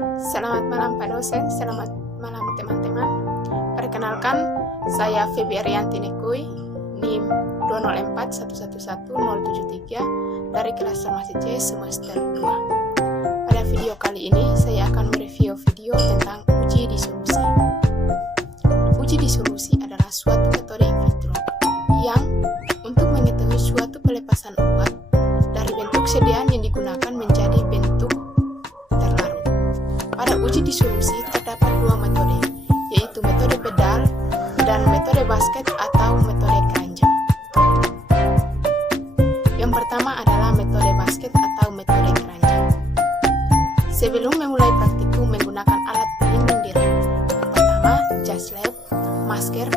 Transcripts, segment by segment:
Selamat malam Pak dosen, selamat malam teman-teman. Perkenalkan, saya Febi Arianti Nekui, NIM 204111073 dari kelas Farmasi C semester 2. Pada video kali ini, saya akan mereview video tentang uji disolusi. Uji disolusi adalah suatu metode in vitro yang untuk mengetahui suatu pelepasan obat dari bentuk sediaan yang digunakan menjadi bentuk terlarut. Pada uji disolusi terdapat dua metode, yaitu metode pedal dan metode basket atau metode keranjang. Yang pertama adalah metode basket atau metode keranjang. Sebelum memulai praktikum menggunakan alat pelindung diri, yang pertama jas lab, masker,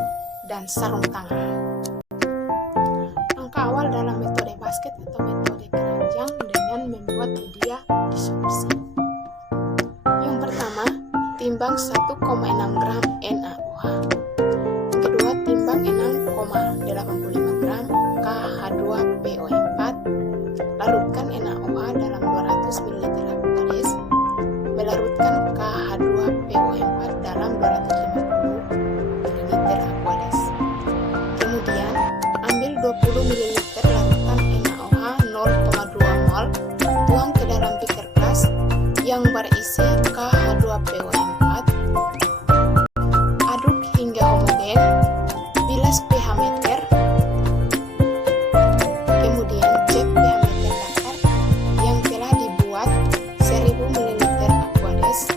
dan sarung tangan. Langkah awal dalam metode basket atau metode keranjang dengan membuat media disolusi. Yang pertama, timbang 1,6 gram NaOH. Yang kedua, timbang 6,85 gram KH2PO4. Larutkan NaOH dalam 200 ml Aquades. Melarutkan KH2PO4 dalam 250 ml Aquades. Kemudian, ambil 20 ml larutan NaOH 0,2 mol, tuang ke dalam beaker gelas yang berisi KH2PO4. Aduk hingga homogen, bilas pH meter. Kemudian cek pH meter dasar yang telah dibuat 1000 ml Aquades.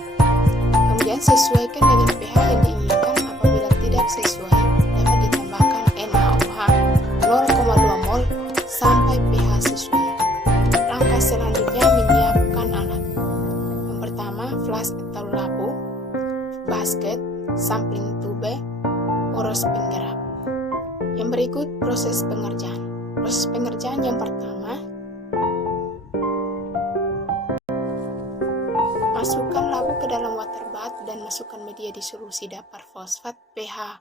Kemudian sesuaikan dengan pH yang diinginkan. Apabila tidak sesuai, dapat ditambahkan NaOH 0,2 mol sampai pH sesuai. Langkah selanjutnya menyiapkan alat. Yang pertama, flask atau labu, basket, sampling tube, poros penggerak. Yang berikut proses pengerjaan. Proses pengerjaan yang pertama, masukkan labu ke dalam water bath dan masukkan media disolusi dapar fosfat pH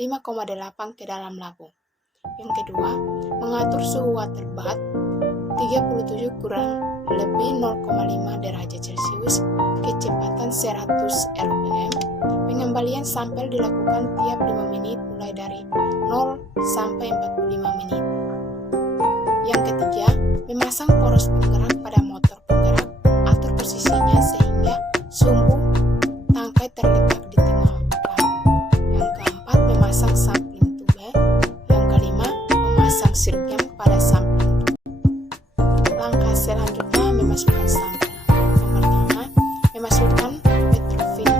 5,8 ke dalam labu. Yang kedua, mengatur suhu water bath 37 kurang lebih 0,5 derajat Celcius, kecepatan 100 rpm. Pengembalian sampel dilakukan tiap 5 menit mulai dari 0 sampai 45 menit. Yang ketiga, memasang poros penggerak pada motor penggerak. Atur posisinya sehingga sumbu tangkai terletak di tengah pump. Yang keempat, memasang sampling tube. Yang kelima, memasang sirgem pada sampling tube. Langkah selanjutnya memasukkan sampel. Yang pertama, memasukkan petrofin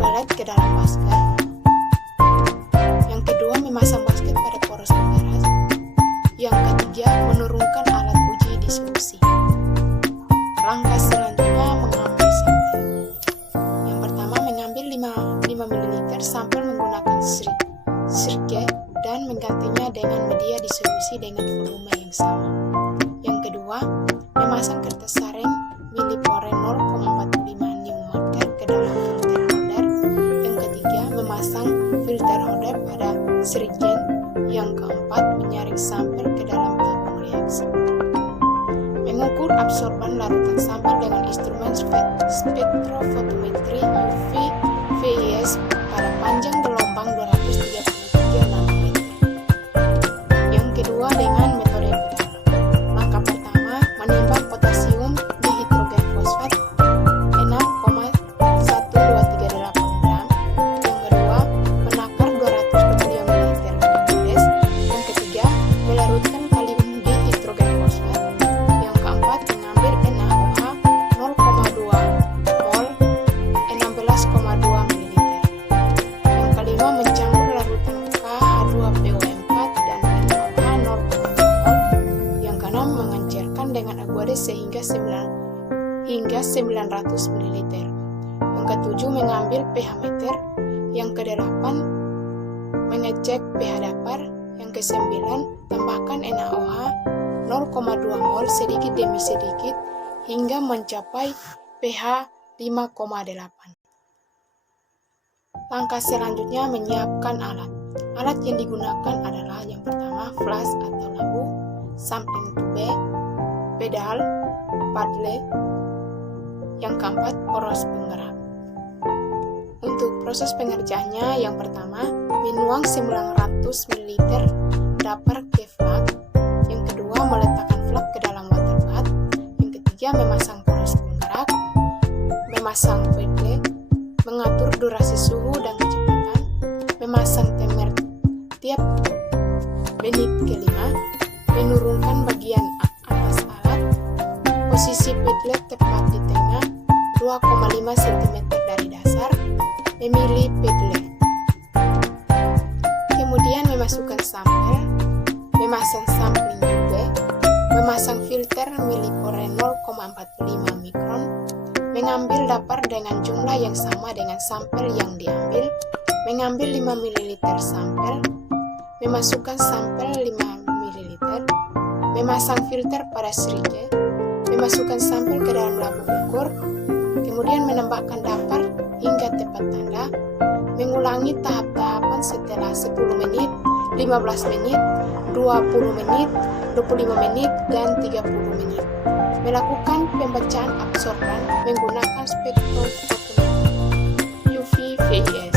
balet ke dalam basket. Yang kedua, memasang basket pada poros penggerak. Yang ketiga, menurunkan alat uji disolusi. Langkah selanjutnya mengambil sampel. Yang pertama, mengambil 5 ml sampel menggunakan sirge dan menggantinya dengan media disolusi dengan volume yang sama. Yang kedua, memasang kertas saring milipore 0,45 newmarker ke dalam filter holder. Yang ketiga, memasang filter holder pada sirgen. Yang keempat, menyaring sampel ke dalam tabung reaksi. Mengukur absorban larutan sampel dengan instrumen spektrofotometri UV VIS pada panjang gelombang 233 nanometer. Yang kedua, dengan metode pedal. Langkah pertama, menimbang potasium dihidrogen fosfat 6,1238 gram. Yang kedua, menakar 225 ml Aquades. Yang ketiga, melarutkan kalium dihidrogen fosfat. Yang keempat, mengambil NaOH 0,2 mol 16,2 ml. Yang kelima, mencampur larutan KH2PO4 dan NaOH 0,2 mol. Yang keenam, mengencerkan dengan Aquades sehingga 900 ml. Yang ketujuh, mengambil pH meter. Yang kedelapan, mengecek pH dapar. Yang kesembilan, tambahkan NaOH 0,2 mol sedikit demi sedikit hingga mencapai pH 5,8. Langkah selanjutnya menyiapkan alat. Alat yang digunakan adalah yang pertama, flask atau labu, sampling tube, pedal, paddle. Yang keempat, poros penggerak. Untuk proses pengerjaannya, yang pertama, menuang 900 ml dapur ke flak. Yang kedua, meletakkan flak ke dalam water bath. Yang ketiga, memasang poros penggerak, memasang pedle, mengatur durasi suhu dan kecepatan, memasang timer tiap menit kelima, menurunkan bagian atas alat, posisi pedle tepat di tengah 2,5 cm dari dasar, memilih pedle. Kemudian memasukkan sampel, memasang sampling juga, memasang filter milipore 0,45 mikron, mengambil dapur dengan jumlah yang sama dengan sampel yang diambil, mengambil 5 ml sampel, memasukkan sampel 5 ml, memasang filter pada serige, memasukkan sampel ke dalam labu ukur, kemudian menambahkan dapur hingga tepat tanda, mengulangi tahap-tahapan setelah 10 menit, 15 menit, 20 menit, 25 menit, dan 30 menit. Melakukan pembacaan absorban menggunakan spektrofotometer UV-VIS.